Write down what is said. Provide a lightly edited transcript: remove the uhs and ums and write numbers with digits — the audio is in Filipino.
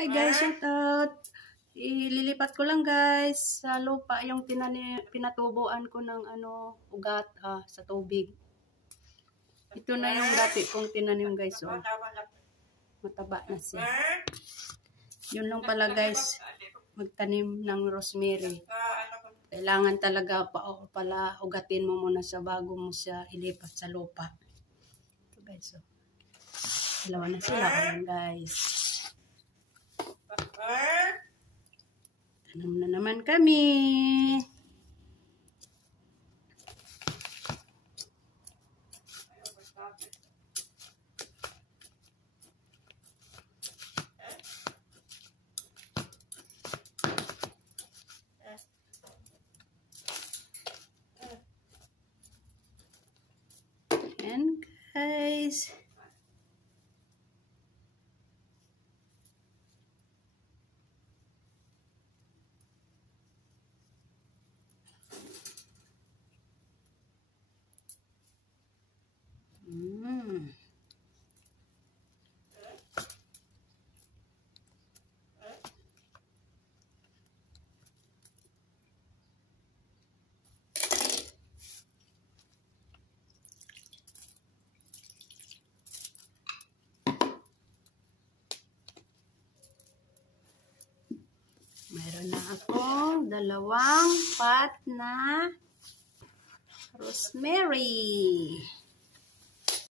Hi guys, shout out. Ililipat ko lang guys sa lupa yung pinatubuan ko ng ugat sa tubig. Ito na yung dati kong tinanim guys. Oh. Mataba na siya. Yun lang pala guys, magtanim ng rosemary. Kailangan talaga pala ugatin mo muna siya bago mo siya ilipat sa lupa. Ito guys. Oh. Dalawa na sila guys. Tanam na naman kami. And guys, meron na akong dalawang pot na rosemary.